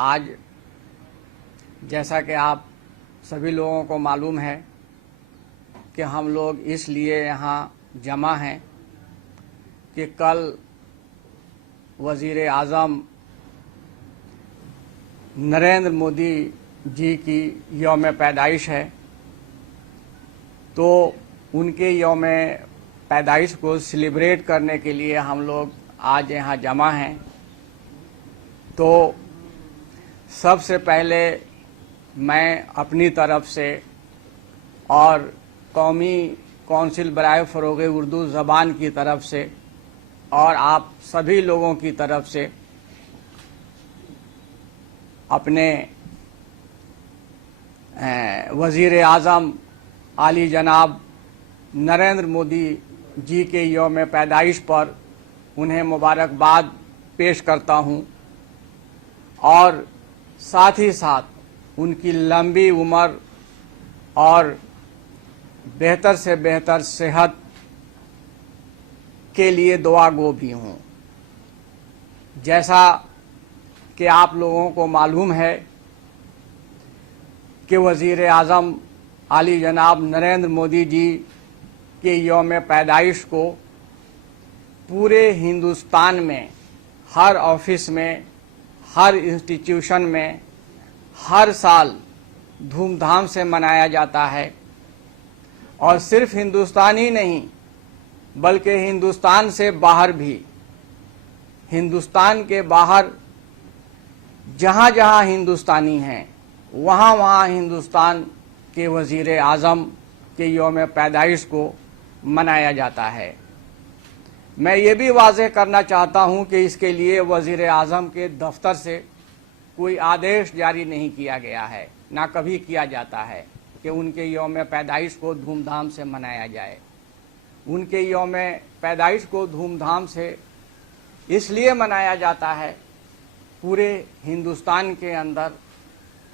आज जैसा कि आप सभी लोगों को मालूम है कि हम लोग इसलिए यहाँ जमा हैं कि कल वज़ीर आज़म नरेंद्र मोदी जी की यौम पैदाइश है, तो उनके यौम पैदाइश को सेलिब्रेट करने के लिए हम लोग आज यहाँ जमा हैं। तो सबसे पहले मैं अपनी तरफ से और कौमी कौंसिल बराए फ़रोग़ उर्दू ज़बान की तरफ से और आप सभी लोगों की तरफ से अपने वज़ीर आज़म आली जनाब नरेंद्र मोदी जी के यौम पैदाइश पर उन्हें मुबारकबाद पेश करता हूं और साथ ही साथ उनकी लंबी उम्र और बेहतर से बेहतर सेहत के लिए दुआ गो भी हूं। जैसा कि आप लोगों को मालूम है कि वज़ीर आज़म आली जनाब नरेंद्र मोदी जी के यौम पैदाइश को पूरे हिंदुस्तान में हर ऑफिस में, हर इंस्टीट्यूशन में हर साल धूमधाम से मनाया जाता है। और सिर्फ हिंदुस्तान ही नहीं बल्कि हिंदुस्तान से बाहर भी, हिंदुस्तान के बाहर जहाँ जहाँ हिंदुस्तानी हैं वहाँ वहाँ हिंदुस्तान के वज़ीर आज़म के यौम पैदाइश को मनाया जाता है। मैं ये भी वाज़ेह करना चाहता हूँ कि इसके लिए वज़ीर आज़म के दफ्तर से कोई आदेश जारी नहीं किया गया है, ना कभी किया जाता है कि उनके यौम पैदाइश को धूमधाम से मनाया जाए। उनके यौम पैदाइश को धूमधाम से इसलिए मनाया जाता है पूरे हिंदुस्तान के अंदर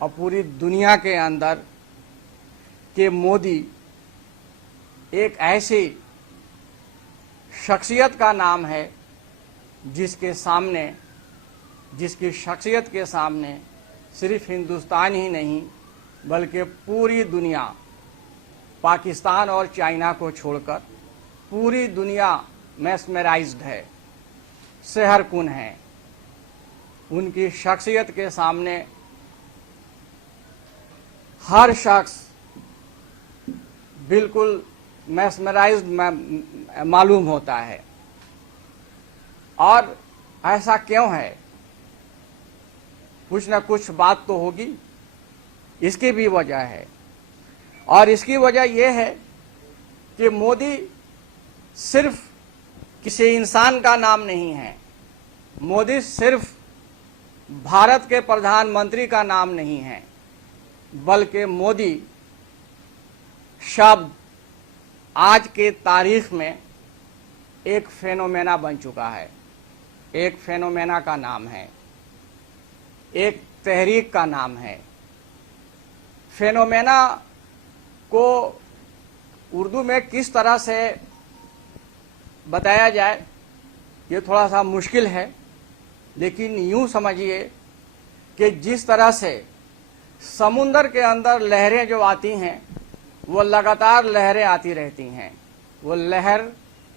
और पूरी दुनिया के अंदर कि मोदी एक ऐसी शख्सियत का नाम है जिसके सामने, जिसकी शख्सियत के सामने सिर्फ हिंदुस्तान ही नहीं बल्कि पूरी दुनिया, पाकिस्तान और चाइना को छोड़कर पूरी दुनिया मेस्मराइज्ड है, सेहरकुन है। उनकी शख्सियत के सामने हर शख्स बिल्कुल मेस्मराइज्ड मालूम होता है। और ऐसा क्यों है? कुछ ना कुछ बात तो होगी, इसकी भी वजह है। और इसकी वजह यह है कि मोदी सिर्फ किसी इंसान का नाम नहीं है, मोदी सिर्फ भारत के प्रधानमंत्री का नाम नहीं है, बल्कि मोदी शब्द आज के तारीख में एक फेनोमेना बन चुका है। एक फेनोमेना का नाम है, एक तहरीक का नाम है। फेनोमेना को उर्दू में किस तरह से बताया जाए ये थोड़ा सा मुश्किल है, लेकिन यूं समझिए कि जिस तरह से समुंदर के अंदर लहरें जो आती हैं वो लगातार लहरें आती रहती हैं, वो लहर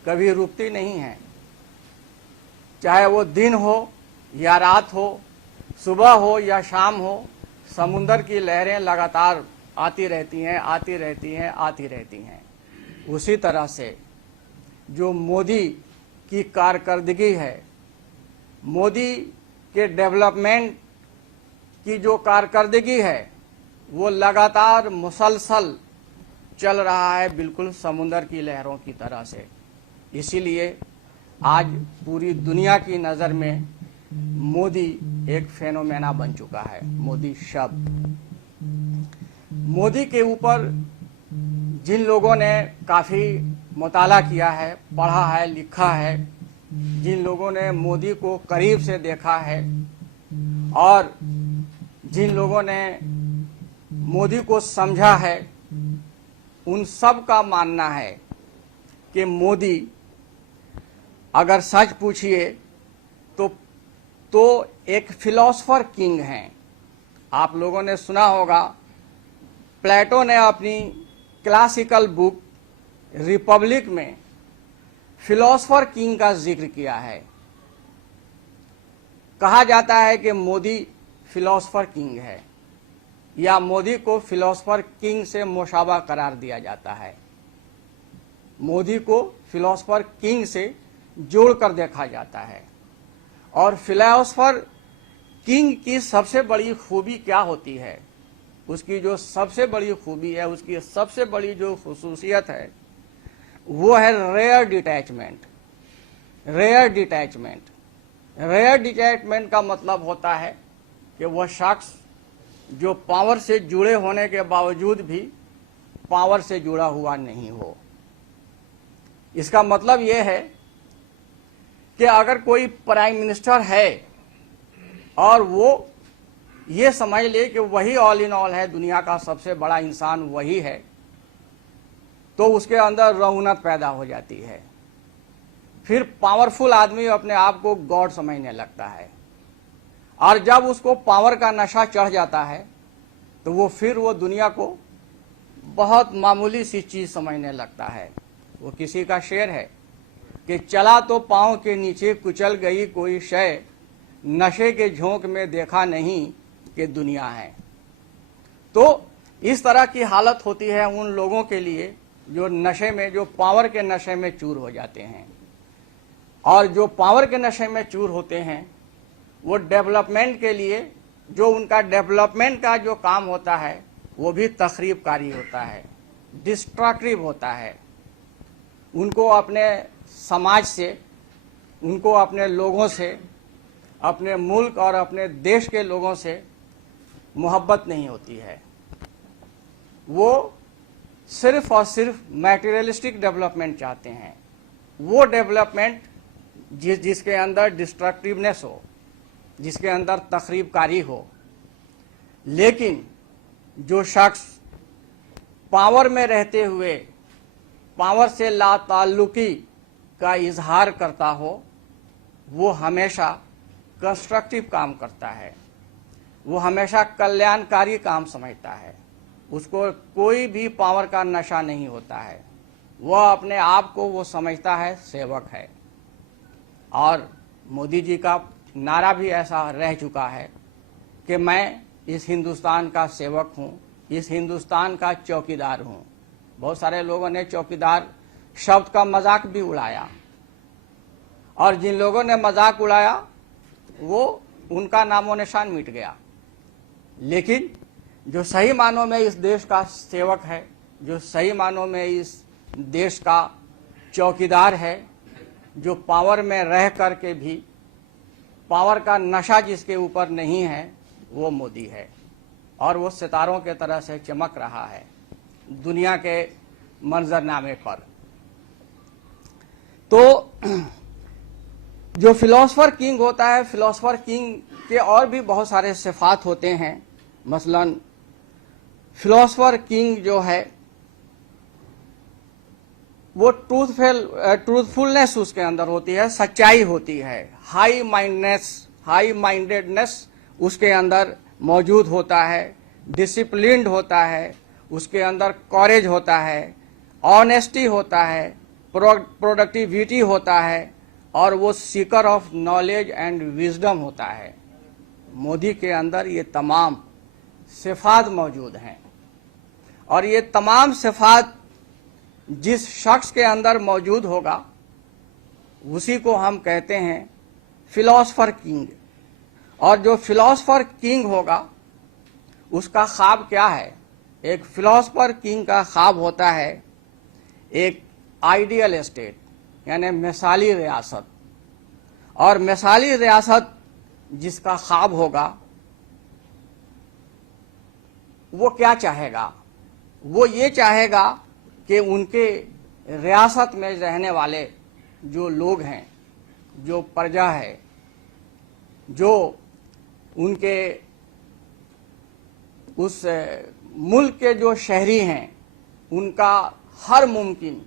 कभी रुकती नहीं है, चाहे वो दिन हो या रात हो, सुबह हो या शाम हो, समुंदर की लहरें लगातार आती रहती हैं, आती रहती हैं, आती रहती हैं। उसी तरह से जो मोदी की कारकर्दगी है, मोदी के डेवलपमेंट की जो कारकर्दगी है वो लगातार मुसलसल चल रहा है, बिल्कुल समुंदर की लहरों की तरह से। इसीलिए आज पूरी दुनिया की नज़र में मोदी एक फेनोमेना बन चुका है। मोदी शब्द, मोदी के ऊपर जिन लोगों ने काफ़ी मुताला किया है, पढ़ा है, लिखा है, जिन लोगों ने मोदी को करीब से देखा है और जिन लोगों ने मोदी को समझा है, उन सब का मानना है कि मोदी अगर सच पूछिए तो एक फिलॉसफर किंग हैं, आप लोगों ने सुना होगा, प्लेटो ने अपनी क्लासिकल बुक रिपब्लिक में फिलोसफर किंग का जिक्र किया है। कहा जाता है कि मोदी फिलोसफर किंग है, या मोदी को फिलोसफर किंग से मुशाबा करार दिया जाता है। मोदी को फिलोसफर किंग से जोड़कर देखा जाता है। और फिलोसफर किंग की सबसे बड़ी खूबी क्या होती है? उसकी जो सबसे बड़ी खूबी है, उसकी सबसे बड़ी जो खुसूसियत है, वो है rare detachment. Rare detachment, rare detachment का मतलब होता है कि वह शख्स जो पावर से जुड़े होने के बावजूद भी पावर से जुड़ा हुआ नहीं हो। इसका मतलब यह है कि अगर कोई प्राइम मिनिस्टर है और वो ये समझ ले कि वही ऑल इन ऑल है, दुनिया का सबसे बड़ा इंसान वही है, तो उसके अंदर रऊनत पैदा हो जाती है। फिर पावरफुल आदमी अपने आप को गॉड समझने लगता है, और जब उसको पावर का नशा चढ़ जाता है तो वो दुनिया को बहुत मामूली सी चीज समझने लगता है। वो किसी का शेर है कि चला तो पांव के नीचे कुचल गई कोई शय, नशे के झोंक में देखा नहीं कि दुनिया है। तो इस तरह की हालत होती है उन लोगों के लिए जो नशे में, जो पावर के नशे में चूर हो जाते हैं। और जो पावर के नशे में चूर होते हैं वो डेवलपमेंट के लिए, जो उनका डेवलपमेंट का जो काम होता है वो भी तखरीबकारी होता है, डिस्ट्रक्टिव होता है। उनको अपने समाज से, उनको अपने लोगों से, अपने मुल्क और अपने देश के लोगों से मोहब्बत नहीं होती है। वो सिर्फ और सिर्फ मैटेरियलिस्टिक डेवलपमेंट चाहते हैं। वो डेवलपमेंट जिसके अंदर डिस्ट्रक्टिवनेस हो, जिसके अंदर तखरीबकारी हो। लेकिन जो शख्स पावर में रहते हुए पावर से लाताल्लुकी का इजहार करता हो, वो हमेशा कंस्ट्रक्टिव काम करता है, वो हमेशा कल्याणकारी काम समझता है। उसको कोई भी पावर का नशा नहीं होता है। वह अपने आप को वो समझता है सेवक है। और मोदी जी का नारा भी ऐसा रह चुका है कि मैं इस हिंदुस्तान का सेवक हूँ, इस हिंदुस्तान का चौकीदार हूँ। बहुत सारे लोगों ने चौकीदार शब्द का मजाक भी उड़ाया, और जिन लोगों ने मजाक उड़ाया वो उनका नामो निशान मिट गया। लेकिन जो सही मानों में इस देश का सेवक है, जो सही मानों में इस देश का चौकीदार है, जो पावर में रह करके भी पावर का नशा जिसके ऊपर नहीं है, वो मोदी है। और वो सितारों के तरह से चमक रहा है दुनिया के मंजरनामे पर। तो जो फिलोसफर किंग होता है, फिलोसफर किंग के और भी बहुत सारे सिफात होते हैं। मसलन फिलोसफर किंग जो है वो ट्रूथफुलनेस उसके अंदर होती है, सच्चाई होती है, हाई माइंडेडनेस उसके अंदर मौजूद होता है, डिसिप्लिन्ड होता है, उसके अंदर कॉरेज होता है, ऑनेस्टी होता है, प्रोडक्टिविटी होता है, और वो Sikar of knowledge and wisdom होता है। मोदी के अंदर ये तमाम सिफात मौजूद हैं। और ये तमाम सिफात जिस शख्स के अंदर मौजूद होगा उसी को हम कहते हैं फिलोसफर किंग। और जो फिलोसफर किंग होगा उसका ख्वाब क्या है? एक फिलोसफर किंग का ख्वाब होता है एक आइडियल स्टेट, यानी मिसाली रियासत। और मिसाली रियासत जिसका ख्वाब होगा वो क्या चाहेगा? वो ये चाहेगा कि उनके रियासत में रहने वाले जो लोग हैं, जो प्रजा है, जो उनके उस मुल्क के जो शहरी हैं, उनका हर मुमकिन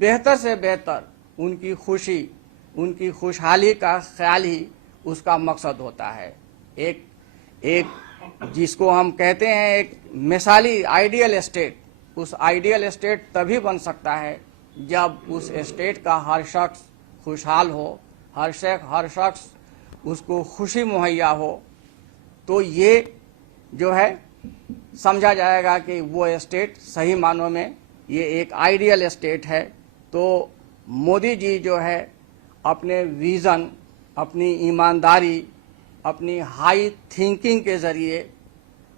बेहतर से बेहतर उनकी खुशी, उनकी खुशहाली का ख्याल ही उसका मकसद होता है। एक जिसको हम कहते हैं एक मिसाली आइडियल स्टेट, उस आइडियल स्टेट तभी बन सकता है जब उस स्टेट का हर शख्स खुशहाल हो, हर शख्स उसको खुशी मुहैया हो, तो ये जो है समझा जाएगा कि वो स्टेट सही मानों में ये एक आइडियल स्टेट है। तो मोदी जी जो है अपने विज़न, अपनी ईमानदारी, अपनी हाई थिंकिंग के ज़रिए,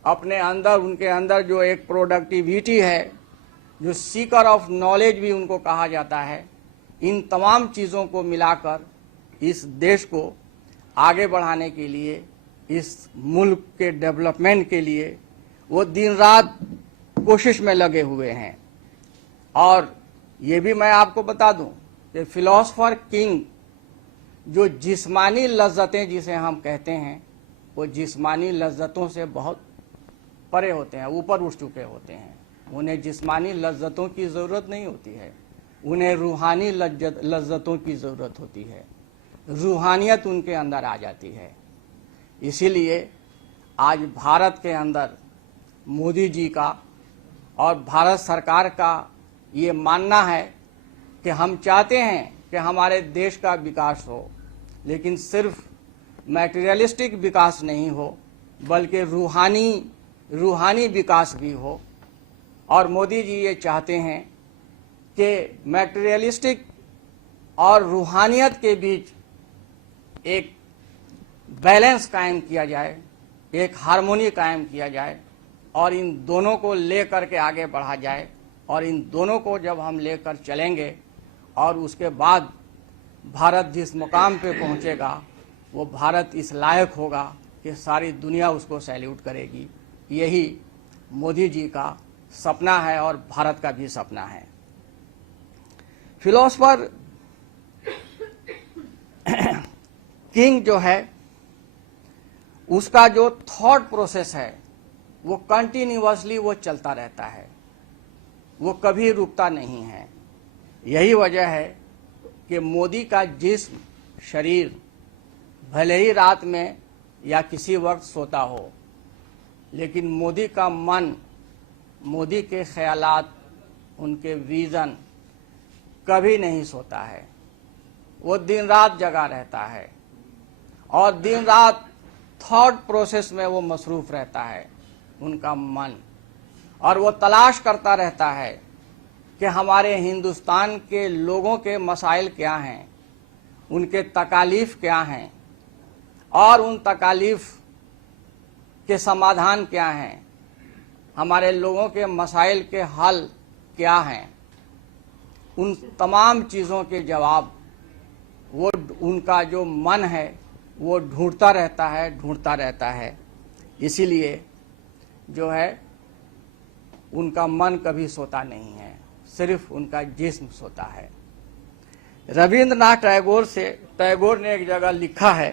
अपने अंदर, उनके अंदर जो एक प्रोडक्टिविटी है, जो सीकर ऑफ नॉलेज भी उनको कहा जाता है, इन तमाम चीज़ों को मिलाकर इस देश को आगे बढ़ाने के लिए, इस मुल्क के डेवलपमेंट के लिए वो दिन रात कोशिश में लगे हुए हैं। और ये भी मैं आपको बता दूं कि फिलॉसफर किंग जो जिस्मानी लज्जतें जिसे हम कहते हैं, वो जिस्मानी लज्जतों से बहुत परे होते हैं, ऊपर उठ चुके होते हैं। उन्हें जिस्मानी लज्जतों की ज़रूरत नहीं होती है, उन्हें रूहानी लज्जतों की ज़रूरत होती है। रूहानियत उनके अंदर आ जाती है। इसीलिए आज भारत के अंदर मोदी जी का और भारत सरकार का ये मानना है कि हम चाहते हैं कि हमारे देश का विकास हो, लेकिन सिर्फ मैटेरियलिस्टिक विकास नहीं हो, बल्कि रूहानी विकास भी हो। और मोदी जी ये चाहते हैं कि मैटेरियलिस्टिक और रूहानियत के बीच एक बैलेंस कायम किया जाए, एक हार्मोनी कायम किया जाए, और इन दोनों को लेकर के आगे बढ़ा जाए। और इन दोनों को जब हम लेकर चलेंगे और उसके बाद भारत जिस मुकाम पे पहुंचेगा, वो भारत इस लायक होगा कि सारी दुनिया उसको सैल्यूट करेगी। यही मोदी जी का सपना है और भारत का भी सपना है। फिलोसफर किंग जो है, उसका जो थॉट प्रोसेस है वो कंटिन्यूअसली वो चलता रहता है, वो कभी रुकता नहीं है। यही वजह है कि मोदी का जिस्म, शरीर भले ही रात में या किसी वक्त सोता हो, लेकिन मोदी का मन, मोदी के ख्यालात, उनके विज़न कभी नहीं सोता है। वो दिन रात जगा रहता है और दिन रात थॉट प्रोसेस में वो मसरूफ़ रहता है उनका मन। और वो तलाश करता रहता है कि हमारे हिंदुस्तान के लोगों के मसाइल क्या हैं, उनके तकालीफ क्या हैं, और उन तकालीफ के समाधान क्या हैं, हमारे लोगों के मसाइल के हल क्या हैं। उन तमाम चीज़ों के जवाब वो, उनका जो मन है वो ढूंढता रहता है। इसीलिए जो है उनका मन कभी सोता नहीं है, सिर्फ उनका जिस्म सोता है। रविंद्रनाथ टैगोर ने एक जगह लिखा है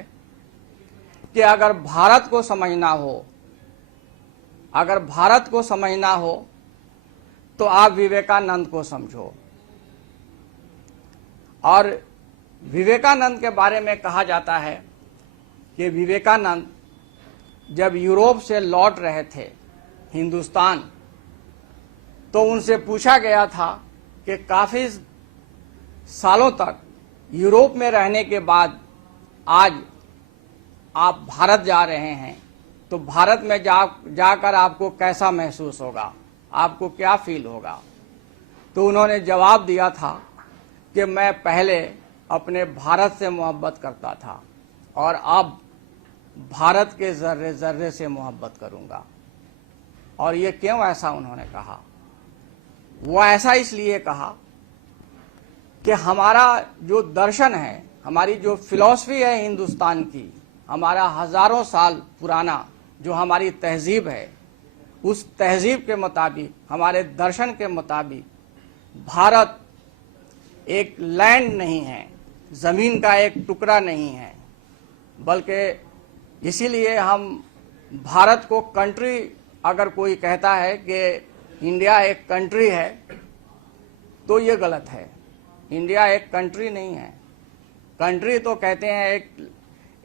कि अगर भारत को समझना हो तो आप विवेकानंद को समझो। और विवेकानंद के बारे में कहा जाता है कि विवेकानंद जब यूरोप से लौट रहे थे हिंदुस्तान, तो उनसे पूछा गया था कि काफ़ी सालों तक यूरोप में रहने के बाद आज आप भारत जा रहे हैं, तो भारत में जाकर आपको कैसा महसूस होगा, आपको क्या फील होगा। तो उन्होंने जवाब दिया था कि मैं पहले अपने भारत से मोहब्बत करता था और अब भारत के ज़र्रे ज़र्रे से मोहब्बत करूंगा। और ये क्यों ऐसा उन्होंने कहा? वो ऐसा इसलिए कहा कि हमारा जो दर्शन है, हमारी जो फिलॉसफी है हिंदुस्तान की, हमारा हज़ारों साल पुराना जो हमारी तहजीब है, उस तहजीब के मुताबिक, हमारे दर्शन के मुताबिक भारत एक लैंड नहीं है, ज़मीन का एक टुकड़ा नहीं है, बल्कि इसीलिए हम भारत को कंट्री, अगर कोई कहता है कि इंडिया एक कंट्री है, तो ये गलत है। इंडिया एक कंट्री नहीं है। कंट्री तो कहते हैं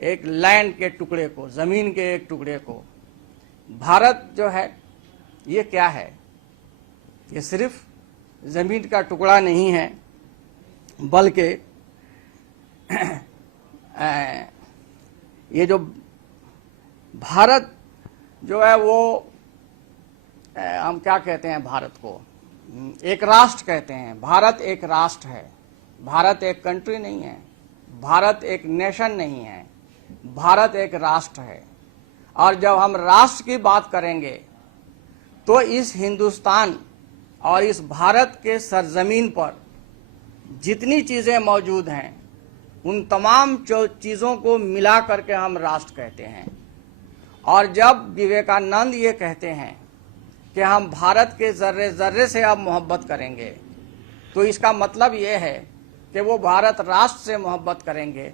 एक लैंड के टुकड़े को, ज़मीन के एक टुकड़े को। भारत जो है ये क्या है? ये सिर्फ जमीन का टुकड़ा नहीं है, बल्कि ये जो भारत जो है वो हम क्या कहते हैं, भारत को एक राष्ट्र कहते हैं। भारत एक राष्ट्र है, भारत एक कंट्री नहीं है, भारत एक नेशन नहीं है, भारत एक राष्ट्र है। और जब हम राष्ट्र की बात करेंगे तो इस हिंदुस्तान और इस भारत के सरजमीन पर जितनी चीज़ें मौजूद हैं उन तमाम चीज़ों को मिला करके हम राष्ट्र कहते हैं। और जब विवेकानंद ये कहते हैं कि हम भारत के ज़र्रे ज़र्रे से अब मोहब्बत करेंगे, तो इसका मतलब ये है कि वो भारत राष्ट्र से मोहब्बत करेंगे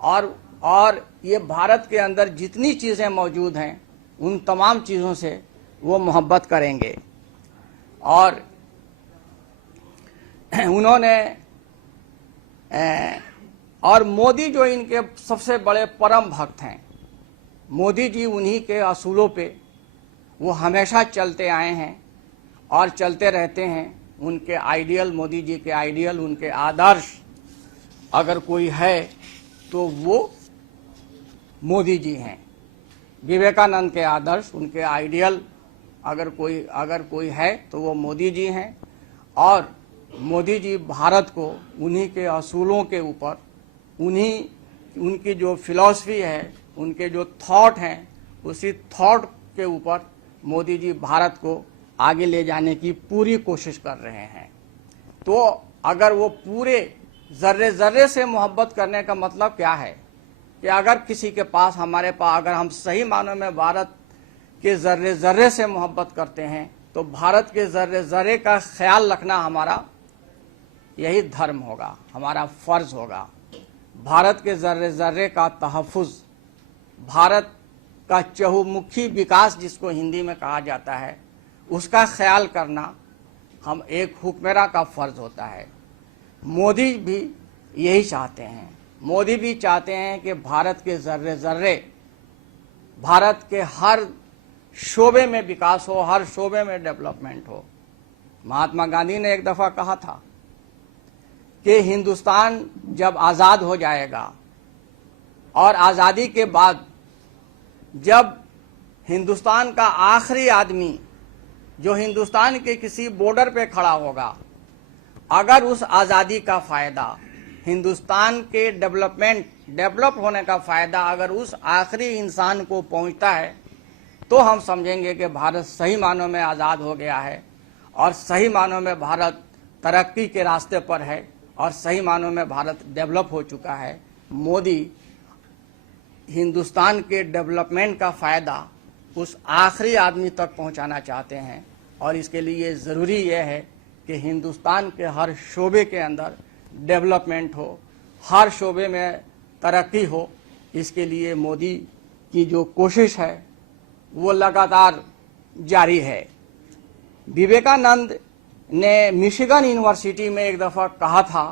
और ये भारत के अंदर जितनी चीज़ें मौजूद हैं उन तमाम चीज़ों से वो मोहब्बत करेंगे। और उन्होंने और मोदी जो इनके सबसे बड़े परम भक्त हैं, मोदी जी उन्हीं के असूलों पे वो हमेशा चलते आए हैं और चलते रहते हैं। उनके आइडियल, मोदी जी के आइडियल, उनके आदर्श अगर कोई है तो वो मोदी जी हैं। विवेकानंद के आदर्श, उनके आइडियल अगर कोई है तो वो मोदी जी हैं। और मोदी जी भारत को उन्हीं के असूलों के ऊपर, उनकी जो फिलॉसफी है, उनके जो थॉट हैं, उसी थॉट के ऊपर मोदी जी भारत को आगे ले जाने की पूरी कोशिश कर रहे हैं। तो अगर वो पूरे ज़र्रे ज़र्रे से मोहब्बत करने का मतलब क्या है कि अगर किसी के पास, हमारे पास, अगर हम सही मानों में भारत के ज़र्रे ज़र्रे से मोहब्बत करते हैं तो भारत के ज़र्रे ज़र्रे का ख्याल रखना हमारा यही धर्म होगा, हमारा फ़र्ज़ होगा। भारत के ज़र्रे ज़र्रे का तहफ़्फ़ुज़, भारत का चहुमुखी विकास जिसको हिंदी में कहा जाता है, उसका ख्याल करना हम एक हुक्मरान का फ़र्ज़ होता है। मोदी भी यही चाहते हैं। मोदी भी चाहते हैं कि भारत के ज़र्रे ज़र्रे, भारत के हर शोबे में विकास हो, हर शोबे में डेवलपमेंट हो। महात्मा गांधी ने एक दफ़ा कहा था कि हिंदुस्तान जब आज़ाद हो जाएगा और आज़ादी के बाद जब हिंदुस्तान का आखिरी आदमी जो हिंदुस्तान के किसी बॉर्डर पे खड़ा होगा, अगर उस आज़ादी का फ़ायदा, हिंदुस्तान के डेवलप होने का फ़ायदा अगर उस आखिरी इंसान को पहुंचता है तो हम समझेंगे कि भारत सही मानों में आज़ाद हो गया है और सही मानों में भारत तरक्की के रास्ते पर है और सही मानों में भारत डेवलप हो चुका है। मोदी हिंदुस्तान के डेवलपमेंट का फ़ायदा उस आखिरी आदमी तक पहुंचाना चाहते हैं और इसके लिए ज़रूरी यह है कि हिंदुस्तान के हर शोबे के अंदर डेवलपमेंट हो, हर शोबे में तरक्की हो। इसके लिए मोदी की जो कोशिश है वो लगातार जारी है। विवेकानंद ने मिशिगन यूनिवर्सिटी में एक दफ़ा कहा था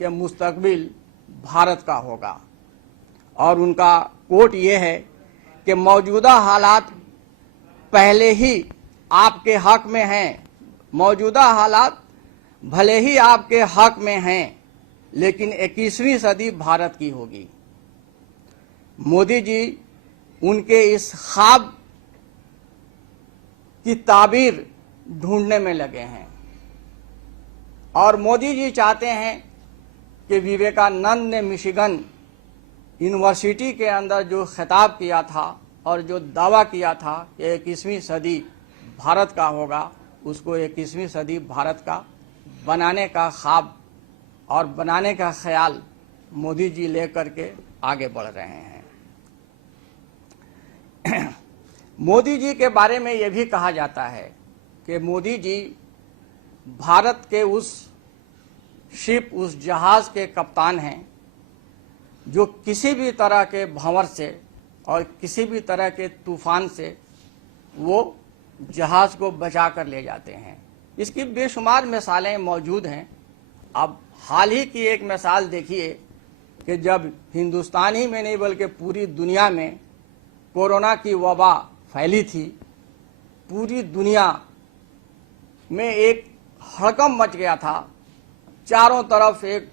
कि मुस्तकबिल भारत का होगा, और उनका कोट ये है कि मौजूदा हालात पहले ही आपके हक में हैं, मौजूदा हालात भले ही आपके हक में हैं, लेकिन 21वीं सदी भारत की होगी। मोदी जी उनके इस ख्वाब की ताबीर ढूंढने में लगे हैं और मोदी जी चाहते हैं कि विवेकानंद ने मिशिगन यूनिवर्सिटी के अंदर जो खिताब किया था और जो दावा किया था कि 21वीं सदी भारत का होगा, उसको 21वीं सदी भारत का बनाने का ख्वाब और बनाने का ख्याल मोदी जी लेकर के आगे बढ़ रहे हैं। मोदी जी के बारे में यह भी कहा जाता है कि मोदी जी भारत के उस शिप, उस जहाज़ के कप्तान हैं जो किसी भी तरह के भंवर से और किसी भी तरह के तूफान से वो जहाज़ को बचा कर ले जाते हैं। इसकी बेशुमार मिसालें मौजूद हैं। अब हाल ही की एक मिसाल देखिए कि जब हिंदुस्तान ही में नहीं बल्कि पूरी दुनिया में कोरोना की वबा फैली थी पूरी दुनिया में एक हड़कंप मच गया था। चारों तरफ एक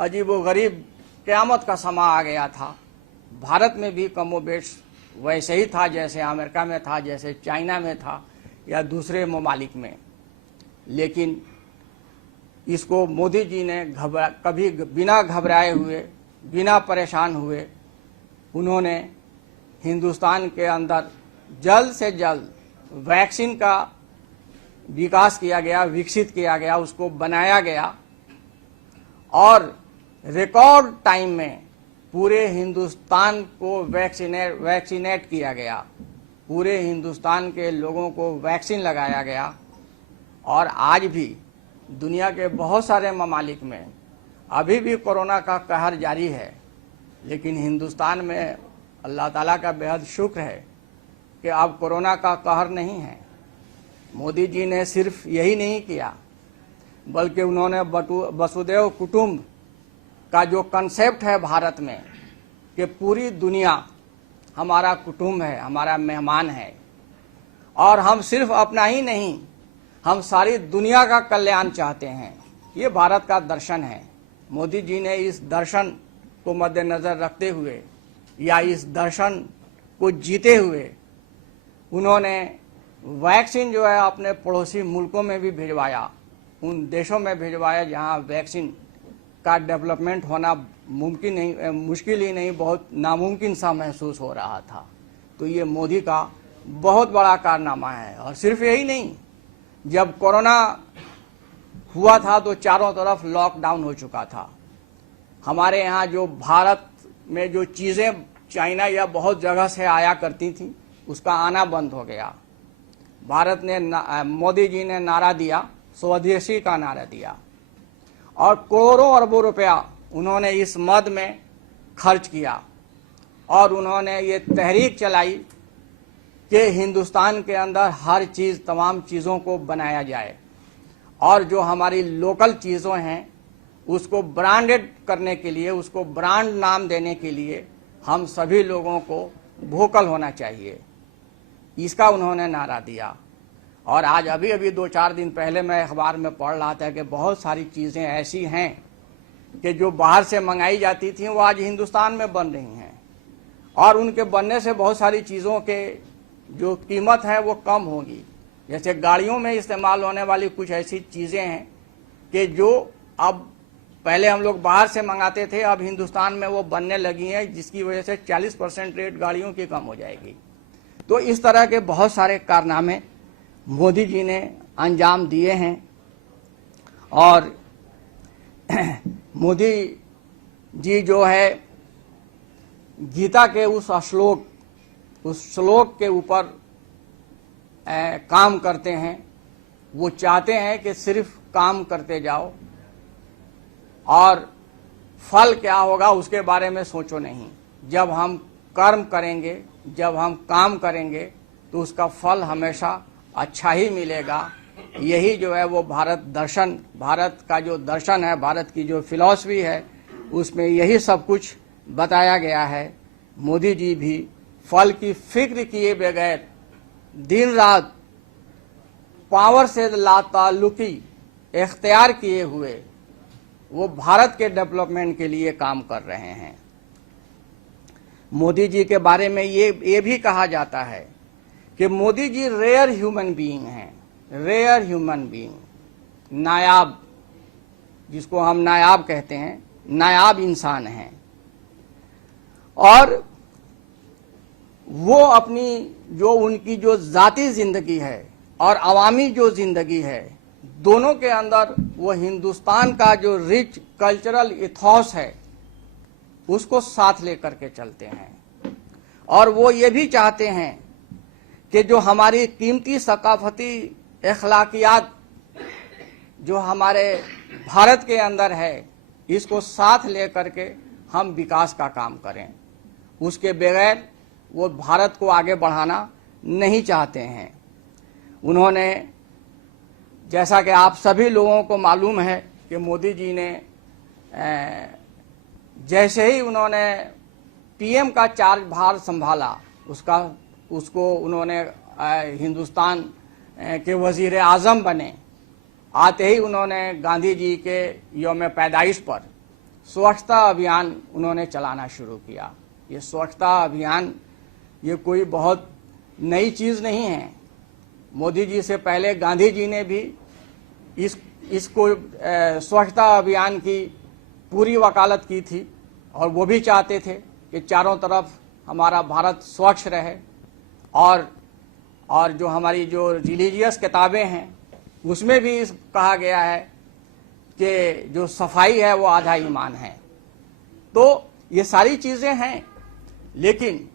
अजीबोगरीब क़यामत का समा आ गया था। भारत में भी कमोबेश वैसे ही था जैसे अमेरिका में था, जैसे चाइना में था या दूसरे ममालिक में। लेकिन इसको मोदी जी ने कभी बिना घबराए हुए, बिना परेशान हुए, उन्होंने हिंदुस्तान के अंदर जल्द से जल्द वैक्सीन का विकास किया गया, विकसित किया गया, उसको बनाया गया और रिकॉर्ड टाइम में पूरे हिंदुस्तान को वैक्सीनेट किया गया। पूरे हिंदुस्तान के लोगों को वैक्सीन लगाया गया और आज भी दुनिया के बहुत सारे ममालिक में अभी भी कोरोना का कहर जारी है। लेकिन हिंदुस्तान में अल्लाह ताला का बेहद शुक्र है कि अब कोरोना का कहर नहीं है। मोदी जी ने सिर्फ यही नहीं किया, बल्कि उन्होंने वसुधैव कुटुंब का जो कंसेप्ट है भारत में कि पूरी दुनिया हमारा कुटुंब है, हमारा मेहमान है और हम सिर्फ अपना ही नहीं, हम सारी दुनिया का कल्याण चाहते हैं, ये भारत का दर्शन है। मोदी जी ने इस दर्शन को मद्देनज़र रखते हुए या इस दर्शन को जीते हुए उन्होंने वैक्सीन जो है अपने पड़ोसी मुल्कों में भी भिजवाया, उन देशों में भिजवाया जहां वैक्सीन का डेवलपमेंट होना मुश्किल ही नहीं, बहुत नामुमकिन सा महसूस हो रहा था। तो ये मोदी का बहुत बड़ा कारनामा है। और सिर्फ यही नहीं, जब कोरोना हुआ था तो चारों तरफ लॉकडाउन हो चुका था। हमारे यहाँ जो भारत में जो चीज़ें चाइना या बहुत जगह से आया करती थी, उसका आना बंद हो गया। भारत ने मोदी जी ने नारा दिया, स्वदेशी का नारा दिया और करोड़ों अरबों रुपया उन्होंने इस मद में खर्च किया और उन्होंने ये तहरीक चलाई कि हिंदुस्तान के अंदर हर चीज़, तमाम चीज़ों को बनाया जाए और जो हमारी लोकल चीज़ों हैं उसको ब्रांडेड करने के लिए, उसको ब्रांड नाम देने के लिए हम सभी लोगों को वोकल होना चाहिए, इसका उन्होंने नारा दिया। और आज अभी 2-4 दिन पहले मैं अखबार में पढ़ रहा था कि बहुत सारी चीज़ें ऐसी हैं कि जो बाहर से मंगाई जाती थी वो आज हिंदुस्तान में बन रही हैं और उनके बनने से बहुत सारी चीज़ों के जो कीमत है वो कम होगी। जैसे गाड़ियों में इस्तेमाल होने वाली कुछ ऐसी चीज़ें हैं कि जो अब पहले हम लोग बाहर से मंगाते थे, अब हिंदुस्तान में वो बनने लगी हैं, जिसकी वजह से 40% रेट गाड़ियों की कम हो जाएगी। तो इस तरह के बहुत सारे कारनामे मोदी जी ने अंजाम दिए हैं और मोदी जी जो है गीता के उस श्लोक के ऊपर काम करते हैं। वो चाहते हैं कि सिर्फ काम करते जाओ और फल क्या होगा उसके बारे में सोचो नहीं। जब हम कर्म करेंगे, जब हम काम करेंगे तो उसका फल हमेशा अच्छा ही मिलेगा। यही जो है वो भारत दर्शन, भारत का जो दर्शन है, भारत की जो फिलॉसफी है, उसमें यही सब कुछ बताया गया है। मोदी जी भी फल की फिक्र किए बगैर दिन रात पावर से लाताल्लुकी इख्तियार किए हुए वो भारत के डेवलपमेंट के लिए काम कर रहे हैं। मोदी जी के बारे में ये भी कहा जाता है कि Modi ji rare human being हैं, रेयर ह्यूमन बीइंग, नायाब, जिसको हम नायाब कहते हैं, नायाब इंसान हैं। और वो अपनी जो उनकी जो ज़ाती ज़िंदगी है और अवामी जो ज़िंदगी है, दोनों के अंदर वो हिंदुस्तान का जो रिच कल्चरल इथॉस है उसको साथ लेकर के चलते हैं। और वो ये भी चाहते हैं कि जो हमारी कीमती सकाफती अखलाकियात जो हमारे भारत के अंदर है, इसको साथ लेकर के हम विकास का काम करें। उसके बगैर वो भारत को आगे बढ़ाना नहीं चाहते हैं। उन्होंने, जैसा कि आप सभी लोगों को मालूम है कि मोदी जी ने जैसे ही उन्होंने पीएम का चार्ज भार संभाला, उसको उन्होंने हिंदुस्तान के वजीर आजम बने, आते ही उन्होंने गांधी जी के यौम पैदाइश पर स्वच्छता अभियान उन्होंने चलाना शुरू किया। ये स्वच्छता अभियान ये कोई बहुत नई चीज़ नहीं है। मोदी जी से पहले गांधी जी ने भी इसको स्वच्छता अभियान की पूरी वकालत की थी और वो भी चाहते थे कि चारों तरफ हमारा भारत स्वच्छ रहे। और जो हमारी जो रिलीजियस किताबें हैं उसमें भी कहा गया है कि जो सफाई है वो आधा ईमान है। तो ये सारी चीज़ें हैं, लेकिन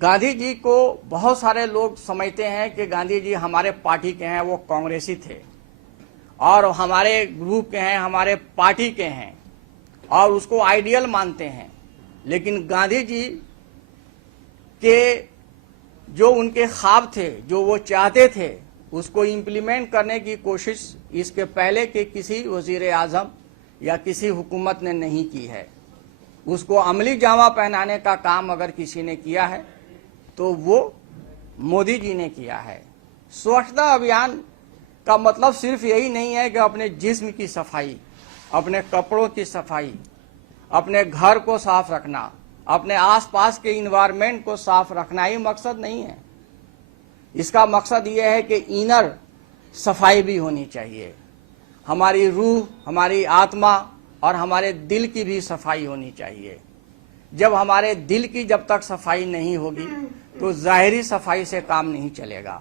गांधी जी को बहुत सारे लोग समझते हैं कि गांधी जी हमारे पार्टी के हैं, वो कांग्रेसी थे और हमारे ग्रुप के हैं, हमारे पार्टी के हैं और उसको आइडियल मानते हैं। लेकिन गांधी जी के जो उनके ख्वाब थे, जो वो चाहते थे, उसको इम्प्लीमेंट करने की कोशिश इसके पहले के किसी वजीर आजम या किसी हुकूमत ने नहीं की है। उसको अमली जामा पहनाने का काम अगर किसी ने किया है तो वो मोदी जी ने किया है। स्वच्छता अभियान का मतलब सिर्फ यही नहीं है कि अपने जिस्म की सफाई, अपने कपड़ों की सफाई, अपने घर को साफ रखना, अपने आसपास के इन्वायरमेंट को साफ रखना ही मकसद नहीं है। इसका मकसद यह है कि इनर सफाई भी होनी चाहिए। हमारी रूह, हमारी आत्मा और हमारे दिल की भी सफाई होनी चाहिए। जब हमारे दिल की जब तक सफाई नहीं होगी तो ज़ाहिरी सफाई से काम नहीं चलेगा।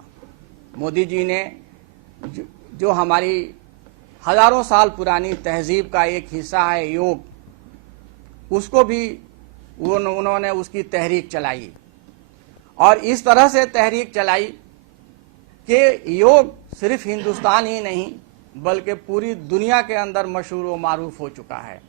मोदी जी ने जो हमारी हजारों साल पुरानी तहजीब का एक हिस्सा है योग, उसको भी उन्होंने उसकी तहरीक चलाई और इस तरह से तहरीक चलाई कि योग सिर्फ हिंदुस्तान ही नहीं बल्कि पूरी दुनिया के अंदर मशहूर व मारूफ हो चुका है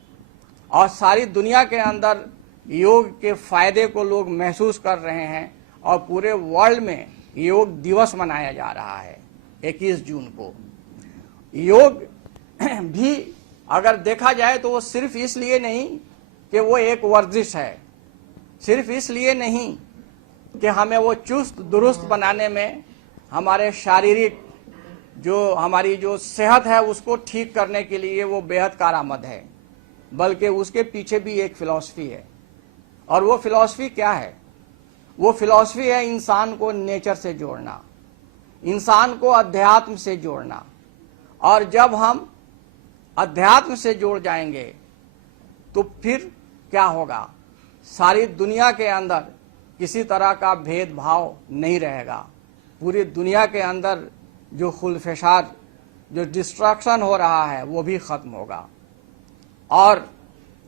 और सारी दुनिया के अंदर योग के फायदे को लोग महसूस कर रहे हैं और पूरे वर्ल्ड में योग दिवस मनाया जा रहा है 21 जून को। योग भी अगर देखा जाए तो वो सिर्फ इसलिए नहीं कि वो एक वर्जिश है, सिर्फ इसलिए नहीं कि हमें वो चुस्त दुरुस्त बनाने में, हमारे शारीरिक जो हमारी जो सेहत है उसको ठीक करने के लिए वो बेहद कारआमद है, बल्कि उसके पीछे भी एक फिलॉसफी है। और वो फिलॉसफी क्या है? वो फिलॉसफी है इंसान को नेचर से जोड़ना, इंसान को अध्यात्म से जोड़ना। और जब हम अध्यात्म से जोड़ जाएंगे तो फिर क्या होगा? सारी दुनिया के अंदर किसी तरह का भेदभाव नहीं रहेगा। पूरी दुनिया के अंदर जो खुलफिशार, जो डिस्ट्रक्शन हो रहा है वो भी ख़त्म होगा और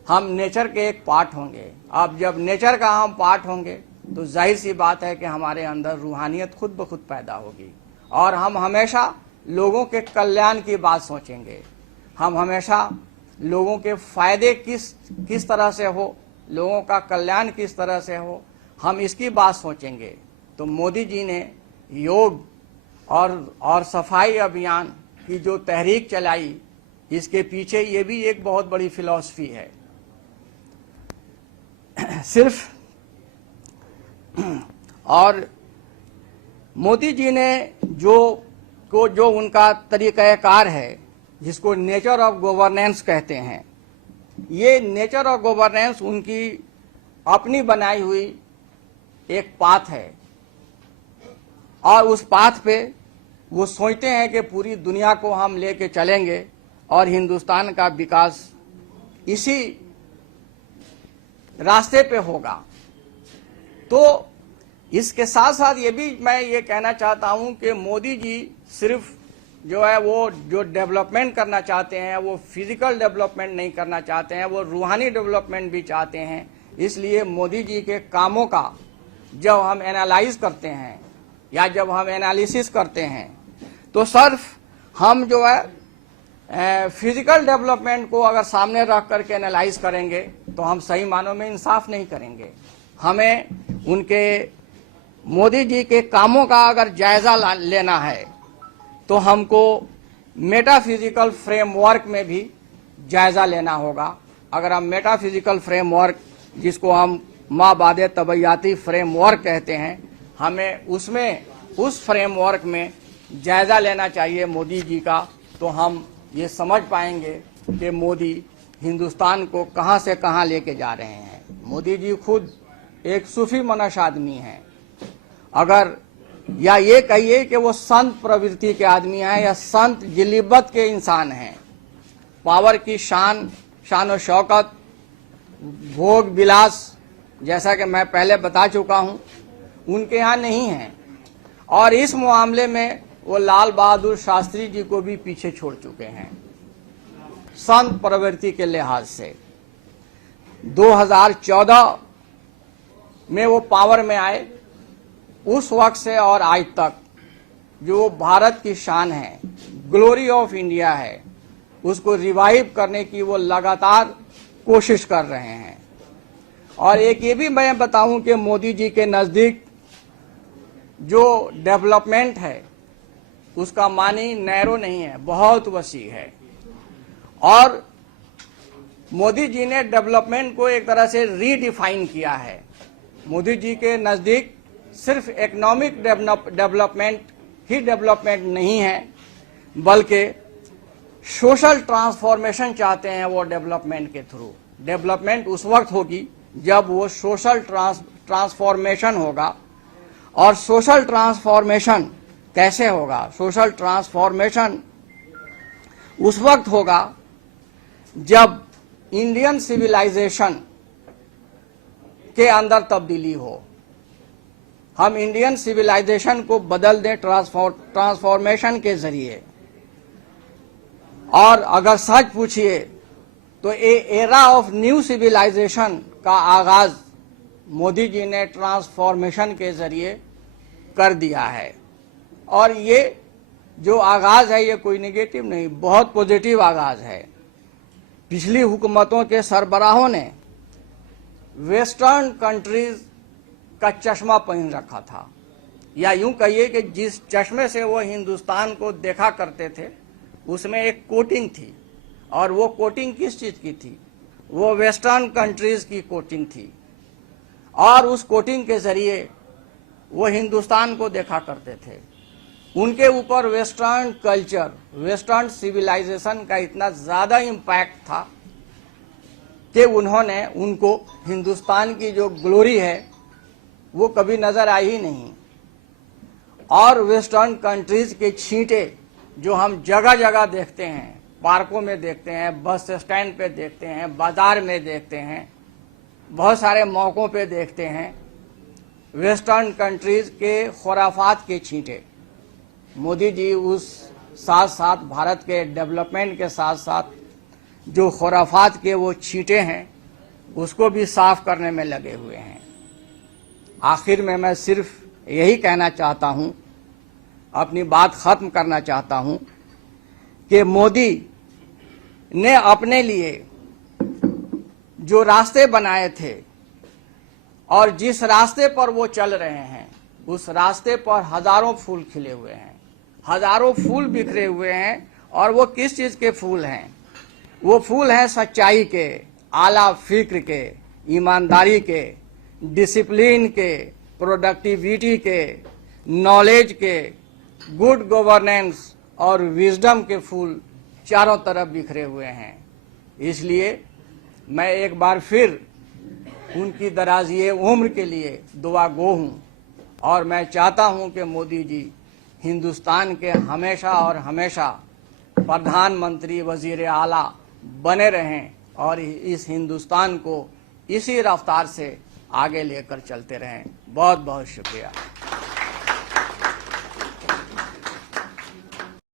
हम नेचर के एक पार्ट होंगे। अब जब नेचर का हम पार्ट होंगे तो जाहिर सी बात है कि हमारे अंदर रूहानियत खुद ब खुद पैदा होगी और हम हमेशा लोगों के कल्याण की बात सोचेंगे। हम हमेशा लोगों के फायदे किस तरह से हो, लोगों का कल्याण किस तरह से हो, हम इसकी बात सोचेंगे। तो मोदी जी ने योग और सफाई अभियान की जो तहरीक चलाई, इसके पीछे ये भी एक बहुत बड़ी फिलॉसफी है। सिर्फ और मोदी जी ने जो उनका तरीक़ाकार है जिसको नेचर ऑफ गवर्नेंस कहते हैं, ये नेचर ऑफ गवर्नेंस उनकी अपनी बनाई हुई एक पाथ है और उस पाथ पे वो सोचते हैं कि पूरी दुनिया को हम लेके चलेंगे और हिंदुस्तान का विकास इसी रास्ते पे होगा। तो इसके साथ साथ ये भी मैं ये कहना चाहता हूँ कि मोदी जी सिर्फ जो है वो जो डेवलपमेंट करना चाहते हैं वो फिजिकल डेवलपमेंट नहीं करना चाहते हैं, वो रूहानी डेवलपमेंट भी चाहते हैं। इसलिए मोदी जी के कामों का जब हम एनालाइज करते हैं या जब हम एनालिसिस करते हैं तो सिर्फ हम जो है फिजिकल डेवलपमेंट को अगर सामने रख करके एनालाइज करेंगे तो हम सही मानों में इंसाफ नहीं करेंगे। हमें उनके मोदी जी के कामों का अगर जायजा लेना है तो हमको मेटाफिजिकल फ्रेमवर्क में भी जायजा लेना होगा। अगर हम मेटाफिजिकल फ्रेमवर्क, जिसको हम माबादे तबैयाती फ्रेमवर्क कहते हैं, हमें उसमें उस फ्रेमवर्क में जायजा लेना चाहिए मोदी जी का, तो हम ये समझ पाएंगे कि मोदी हिंदुस्तान को कहां से कहां लेके जा रहे हैं। मोदी जी खुद एक सूफी मनश आदमी हैं, अगर या ये कहिए कि वो संत प्रवृत्ति के आदमी हैं या संत जिलीबत के इंसान हैं। पावर की शान व शौकत, भोग विलास, जैसा कि मैं पहले बता चुका हूं, उनके यहाँ नहीं है। और इस मामले में वो लाल बहादुर शास्त्री जी को भी पीछे छोड़ चुके हैं संत प्रवृत्ति के लिहाज से। 2014 में वो पावर में आए, उस वक्त से और आज तक जो भारत की शान है, ग्लोरी ऑफ इंडिया है, उसको रिवाइव करने की वो लगातार कोशिश कर रहे हैं। और एक ये भी मैं बताऊं कि मोदी जी के नजदीक जो डेवलपमेंट है उसका मानी नैरो नहीं है, बहुत वसी है। और मोदी जी ने डेवलपमेंट को एक तरह से रीडिफाइन किया है। मोदी जी के नजदीक सिर्फ इकोनॉमिक डेवलपमेंट ही डेवलपमेंट नहीं है, बल्कि सोशल ट्रांसफॉर्मेशन चाहते हैं वो डेवलपमेंट के थ्रू। डेवलपमेंट उस वक्त होगी जब वो सोशल ट्रांसफॉर्मेशन होगा। और सोशल ट्रांसफॉर्मेशन कैसे होगा? सोशल ट्रांसफॉर्मेशन उस वक्त होगा जब इंडियन सिविलाइजेशन के अंदर तब्दीली हो। हम इंडियन सिविलाइजेशन को बदल दें ट्रांसफॉर्मेशन के जरिए। और अगर सच पूछिए तो ए एरा ऑफ न्यू सिविलाइजेशन का आगाज मोदी जी ने ट्रांसफॉर्मेशन के जरिए कर दिया है। और ये जो आगाज है ये कोई नेगेटिव नहीं, बहुत पॉजिटिव आगाज है। पिछली हुकूमतों के सरबराहों ने वेस्टर्न कंट्रीज का चश्मा पहन रखा था, या यूं कहिए कि जिस चश्मे से वो हिंदुस्तान को देखा करते थे उसमें एक कोटिंग थी। और वो कोटिंग किस चीज की थी? वो वेस्टर्न कंट्रीज की कोटिंग थी। और उस कोटिंग के जरिए वो हिंदुस्तान को देखा करते थे। उनके ऊपर वेस्टर्न कल्चर, वेस्टर्न सिविलाइजेशन का इतना ज्यादा इम्पैक्ट था कि उन्होंने उनको हिंदुस्तान की जो ग्लोरी है वो कभी नजर आई ही नहीं। और वेस्टर्न कंट्रीज के छींटे जो हम जगह जगह देखते हैं, पार्कों में देखते हैं, बस स्टैंड पे देखते हैं, बाजार में देखते हैं, बहुत सारे मौकों पे देखते हैं, वेस्टर्न कंट्रीज के खुराफात के छींटे। मोदी जी उस साथ साथ भारत के डेवलपमेंट के साथ साथ जो खुराफात के वो छींटे हैं उसको भी साफ करने में लगे हुए हैं। आखिर में मैं सिर्फ यही कहना चाहता हूं, अपनी बात खत्म करना चाहता हूं कि मोदी ने अपने लिए जो रास्ते बनाए थे और जिस रास्ते पर वो चल रहे हैं उस रास्ते पर हजारों फूल खिले हुए हैं, हजारों फूल बिखरे हुए हैं। और वो किस चीज के फूल हैं? वो फूल हैं सच्चाई के, आला फिक्र के, ईमानदारी के, डिसिप्लिन के, प्रोडक्टिविटी के, नॉलेज के, गुड गवर्नेंस और विजडम के फूल चारों तरफ बिखरे हुए हैं। इसलिए मैं एक बार फिर उनकी दराज़ी उम्र के लिए दुआ गो हूं। और मैं चाहता हूं कि मोदी जी हिंदुस्तान के हमेशा और हमेशा प्रधानमंत्री, वजीर आला बने रहें और इस हिंदुस्तान को इसी रफ्तार से आगे लेकर चलते रहें। बहुत बहुत शुक्रिया।